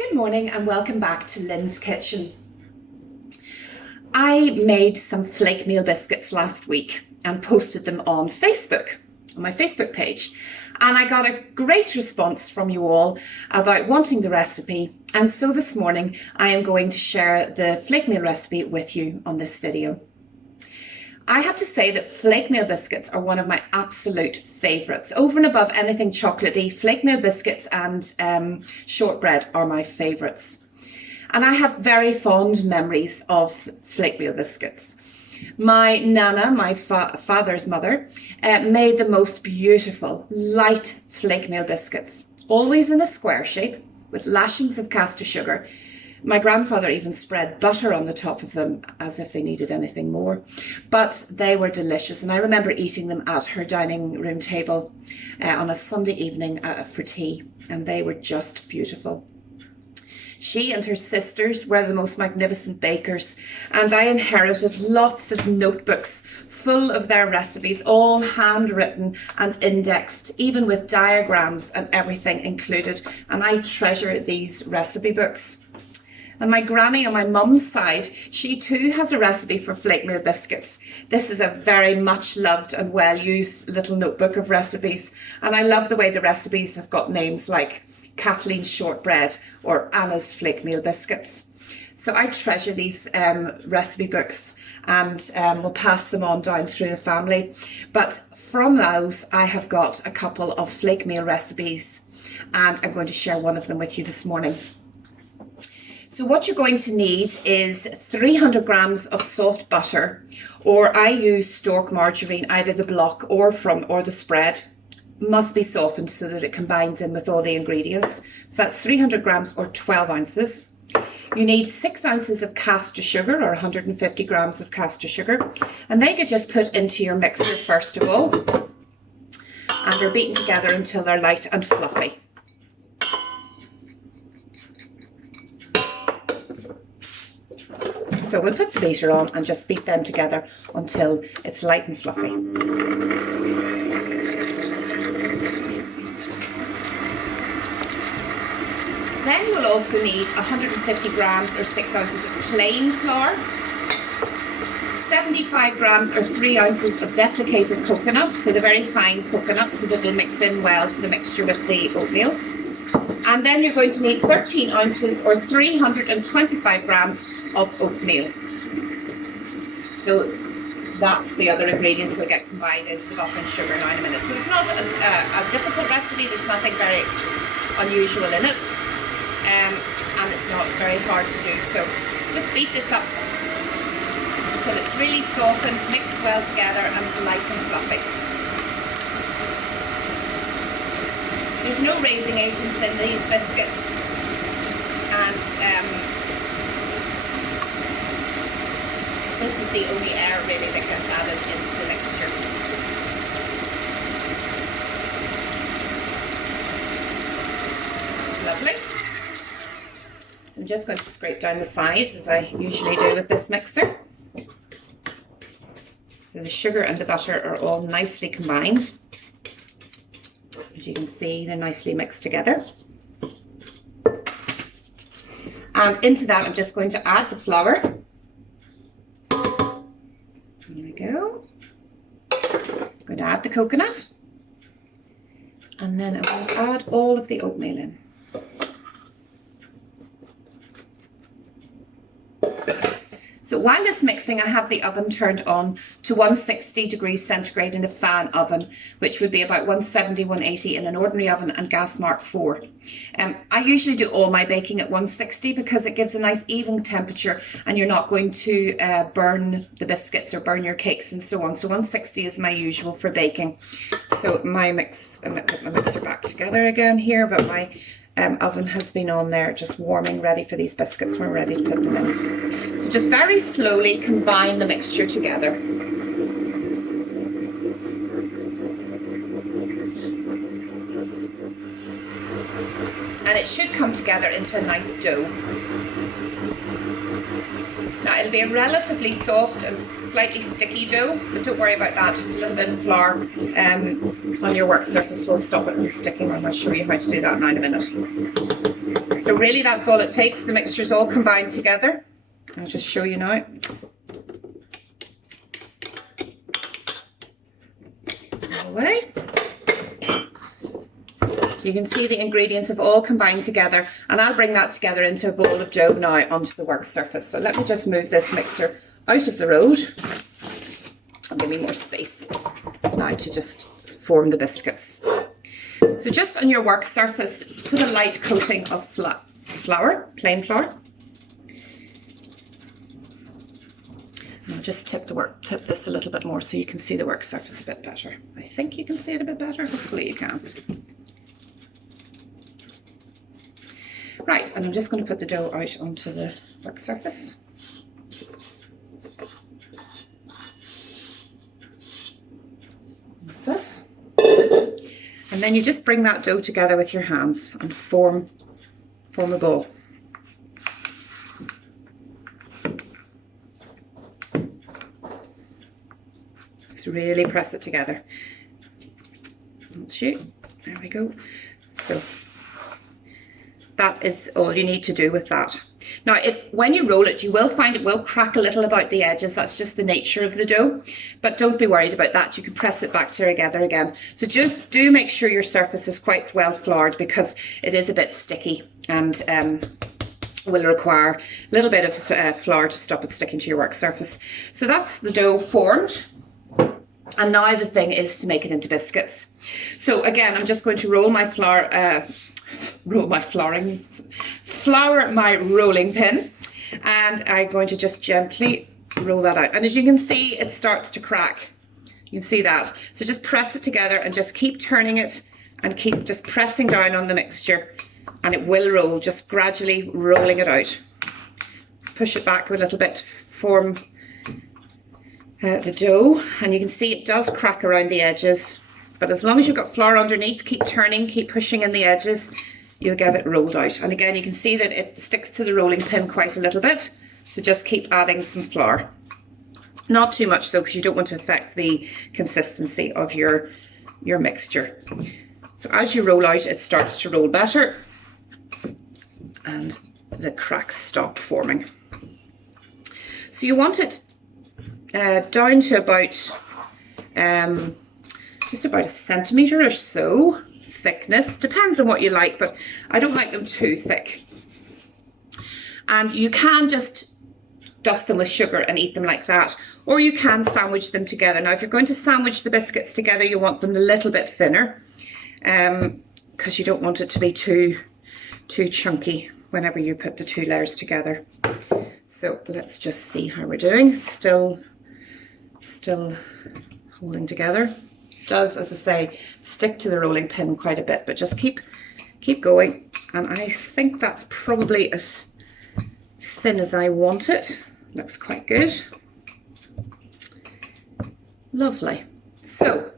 Good morning and welcome back to Lynn's Kitchen. I made some Flakemeal biscuits last week and posted them on Facebook, on my Facebook page. And I got a great response from you all about wanting the recipe. And so this morning I am going to share the Flakemeal recipe with you on this video. I have to say that Flakemeal biscuits are one of my absolute favourites. Over and above anything chocolatey, Flakemeal biscuits and shortbread are my favourites. And I have very fond memories of Flakemeal biscuits. My nana, my father's mother, made the most beautiful light Flakemeal biscuits, always in a square shape with lashings of caster sugar. My grandfather even spread butter on the top of them as if they needed anything more. But they were delicious, and I remember eating them at her dining room table on a Sunday evening for tea, and they were just beautiful. She and her sisters were the most magnificent bakers, and I inherited lots of notebooks full of their recipes, all handwritten and indexed, even with diagrams and everything included, and I treasure these recipe books. And my granny on my mum's side, she too has a recipe for Flakemeal biscuits. This is a very much loved and well used little notebook of recipes. And I love the way the recipes have got names like Kathleen's shortbread or Anna's Flakemeal biscuits. So I treasure these recipe books and will pass them on down through the family. But from those, I have got a couple of Flakemeal recipes and I'm going to share one of them with you this morning. So what you're going to need is 300 grams of soft butter, or I use stork margarine, either the block or the spread. Must be softened so that it combines in with all the ingredients. So that's 300 grams or 12 ounces. You need 6 ounces of caster sugar, or 150 grams of caster sugar, and they get just put into your mixer first of all, and they're beaten together until they're light and fluffy. So we'll put the beater on and just beat them together until it's light and fluffy. Then you will also need 150 grams or 6 ounces of plain flour, 75 grams or 3 ounces of desiccated coconut, so the very fine coconut, so that it'll mix in well to the mixture with the oatmeal. And then you're going to need 13 ounces or 325 grams of oatmeal. So that's the other ingredients that get combined into the butter and sugar now in a minute. So it's not a difficult recipe, there's nothing very unusual in it, and it's not very hard to do. So just beat this up until it's really softened, mixed well together and light and fluffy. There's no raising agents in these biscuits, and this is the only air really that gets added into the mixture. Lovely. So I'm just going to scrape down the sides as I usually do with this mixer. So the sugar and the butter are all nicely combined. As you can see, they're nicely mixed together. And into that I'm just going to add the flour. There we go. I'm going to add the coconut, and then I'm going to add all of the oatmeal in. So while it's mixing, I have the oven turned on to 160 degrees centigrade in a fan oven, which would be about 170, 180 in an ordinary oven and gas mark 4. I usually do all my baking at 160 because it gives a nice even temperature and you're not going to burn the biscuits or burn your cakes and so on. So 160 is my usual for baking. So my mix, I'm going to put my mixer back together again here, but my oven has been on there just warming, ready for these biscuits. We're ready to put them in. So just very slowly combine the mixture together. And it should come together into a nice dough. Now it'll be a relatively soft and slightly sticky dough, but don't worry about that, just a little bit of flour on your work surface will stop it from sticking, and I'll show you how to do that now in a minute. So So really that's all it takes. The mixture's all combined together. I'll just show you now. Away. So you can see the ingredients have all combined together, and I'll bring that together into a bowl of dough now onto the work surface. So let me just move this mixer out of the road and give me more space now to just form the biscuits. So just on your work surface, put a light coating of flour, plain flour. And I'll just tip this a little bit more so you can see the work surface a bit better. I think you can see it a bit better, hopefully you can. Right, and I'm just going to put the dough out onto the work surface. That's this. And then you just bring that dough together with your hands and form a ball. Just really press it together. That's you. There we go. So that is all you need to do with that. Now, when you roll it, you will find it will crack a little about the edges. That's just the nature of the dough. But don't be worried about that. You can press it back together again. So just do make sure your surface is quite well floured, because it is a bit sticky and will require a little bit of flour to stop it sticking to your work surface. So that's the dough formed. And now the thing is to make it into biscuits. So again, I'm just going to roll my flour my rolling pin, and I'm going to just gently roll that out. And as you can see, it starts to crack. You can see that. So just press it together and just keep turning it and keep just pressing down on the mixture, and it will roll, just gradually rolling it out. Push it back a little bit to form the dough, and you can see it does crack around the edges. But as long as you've got flour underneath, keep turning, keep pushing in the edges, you'll get it rolled out. And again, you can see that it sticks to the rolling pin quite a little bit. So just keep adding some flour. Not too much though, because you don't want to affect the consistency of your mixture. So as you roll out, it starts to roll better and the cracks stop forming. So you want it down to about just about 1 centimetre or so thickness. Depends on what you like, but I don't like them too thick. And you can just dust them with sugar and eat them like that, or you can sandwich them together. Now, if you're going to sandwich the biscuits together, you want them a little bit thinner, because you don't want it to be too chunky whenever you put the two layers together. So let's just see how we're doing. Still holding together. Does, as I say, stick to the rolling pin quite a bit, but just keep going. And I think that's probably as thin as I want it. Looks quite good. Lovely. So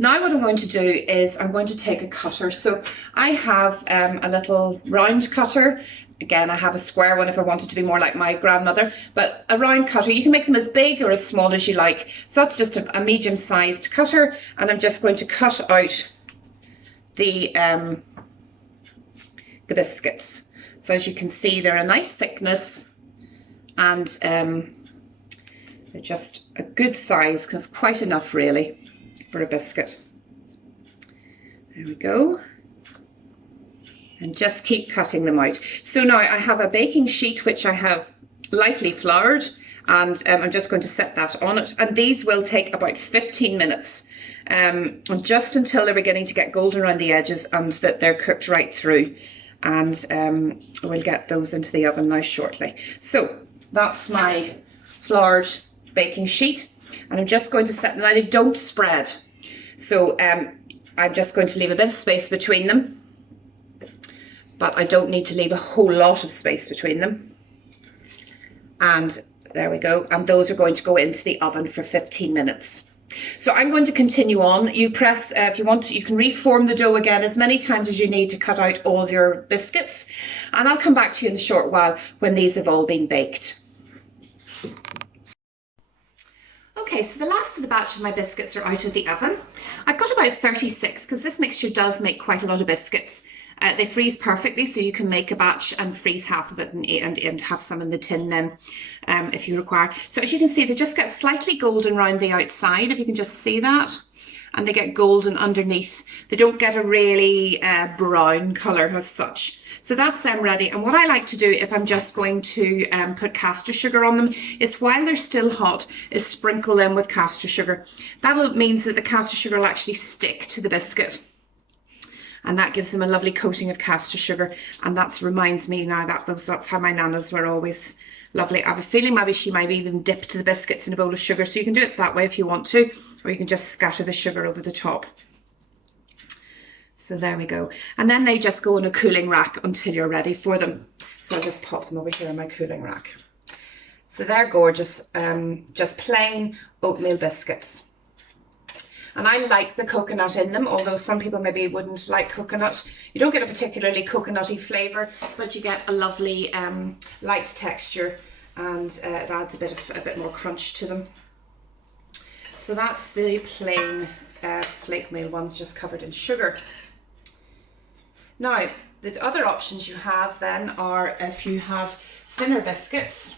now what I'm going to do is I'm going to take a cutter. So I have a little round cutter. Again, I have a square one if I wanted to be more like my grandmother, but a round cutter, you can make them as big or as small as you like. So that's just a medium-sized cutter, and I'm just going to cut out the biscuits. So as you can see, they're a nice thickness, and they're just a good size, because quite enough really for a biscuit. There we go. And just keep cutting them out. So now I have a baking sheet which I have lightly floured, and I'm just going to set that on it. And these will take about 15 minutes, just until they're beginning to get golden around the edges and that they're cooked right through. And we'll get those into the oven now shortly. So that's my floured baking sheet, and I'm just going to set them. Now they don't spread, so I'm just going to leave a bit of space between them. But I don't need to leave a whole lot of space between them. And there we go. And those are going to go into the oven for 15 minutes. So I'm going to continue on. You press, if you want to, you can reform the dough again as many times as you need to cut out all of your biscuits. And I'll come back to you in a short while when these have all been baked. Okay, so the last of the batch of my biscuits are out of the oven. I've got about 36, because this mixture does make quite a lot of biscuits. They freeze perfectly, so you can make a batch and freeze half of it and have some in the tin then if you require. So as you can see, they just get slightly golden around the outside, if you can just see that. And they get golden underneath. They don't get a really brown colour as such. So that's them ready. And what I like to do if I'm just going to put castor sugar on them is, while they're still hot, is sprinkle them with castor sugar. That means that the castor sugar will actually stick to the biscuit. And that gives them a lovely coating of castor sugar. And that reminds me now that that's how my nanas were always lovely. I have a feeling maybe she might even dip the biscuits in a bowl of sugar. So you can do it that way if you want to, or you can just scatter the sugar over the top. So there we go. And then they just go in a cooling rack until you're ready for them. So I'll just pop them over here in my cooling rack. So they're gorgeous, just plain oatmeal biscuits. And I like the coconut in them, although some people maybe wouldn't like coconut. You don't get a particularly coconutty flavour, but you get a lovely light texture, and it adds a bit more crunch to them. So that's the plain flake meal ones, just covered in sugar. Now, the other options you have then are, if you have thinner biscuits,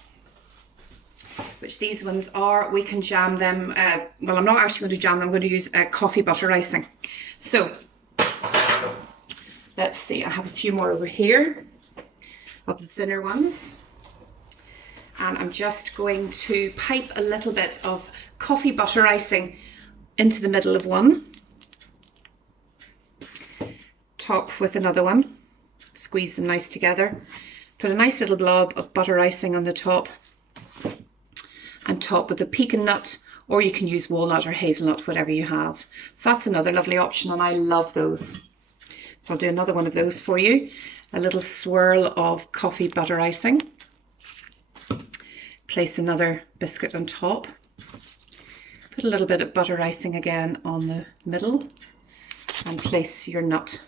which these ones are, we can jam them. Well, I'm not actually going to jam them, I'm going to use coffee butter icing. So let's see, I have a few more over here of the thinner ones. And I'm just going to pipe a little bit of coffee butter icing into the middle of one. Top with another one. Squeeze them nice together. Put a nice little blob of butter icing on the top. And top with a pecan nut, or you can use walnut or hazelnut, whatever you have. So that's another lovely option, and I love those. So I'll do another one of those for you. A little swirl of coffee butter icing. Place another biscuit on top. Put a little bit of butter icing again on the middle, and place your nut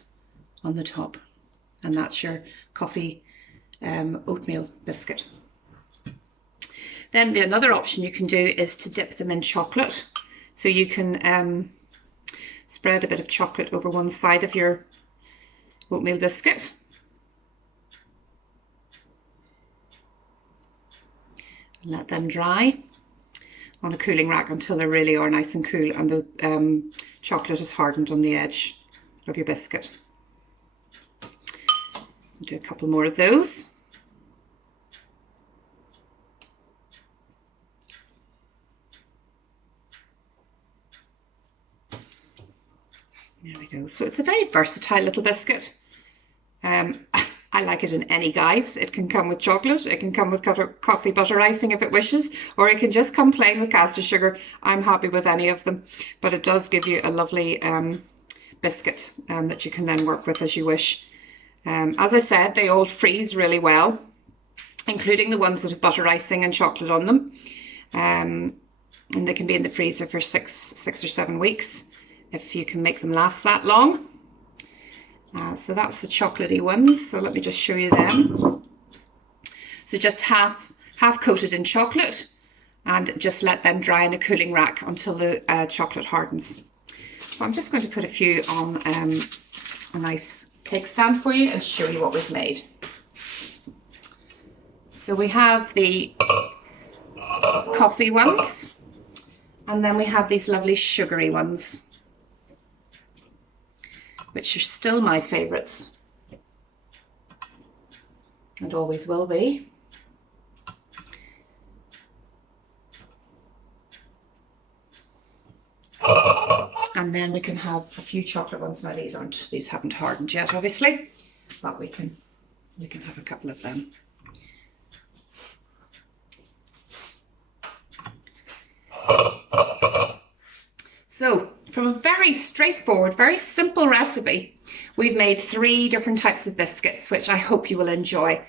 on the top. And that's your coffee oatmeal biscuit. Then another option you can do is to dip them in chocolate. So you can spread a bit of chocolate over one side of your oatmeal biscuit. And let them dry on a cooling rack until they really are nice and cool and the chocolate is hardened on the edge of your biscuit. Do a couple more of those. There we go. So it's a very versatile little biscuit. I like it in any guise. It can come with chocolate, it can come with coffee butter icing if it wishes, or it can just come plain with castor sugar. I'm happy with any of them, but it does give you a lovely biscuit that you can then work with as you wish. As I said, they all freeze really well, including the ones that have butter icing and chocolate on them. And they can be in the freezer for six or 7 weeks if you can make them last that long. So that's the chocolatey ones. So let me just show you them. So just half coated in chocolate, and just let them dry in a cooling rack until the chocolate hardens. So I'm just going to put a few on a nice cake stand for you and show you what we've made. So we have the coffee ones, and then we have these lovely sugary ones, which are still my favourites and always will be. And then we can have a few chocolate ones. Now these haven't hardened yet, obviously, but you can have a couple of them. So from a very straightforward, very simple recipe, we've made 3 different types of biscuits, which I hope you will enjoy.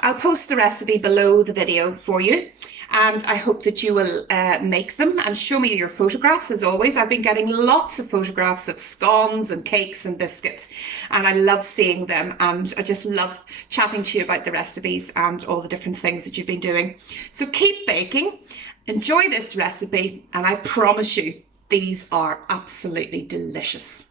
I'll post the recipe below the video for you, and I hope that you will make them and show me your photographs. As always, I've been getting lots of photographs of scones and cakes and biscuits, and I love seeing them, and I just love chatting to you about the recipes and all the different things that you've been doing. So keep baking, enjoy this recipe, and I promise you, these are absolutely delicious.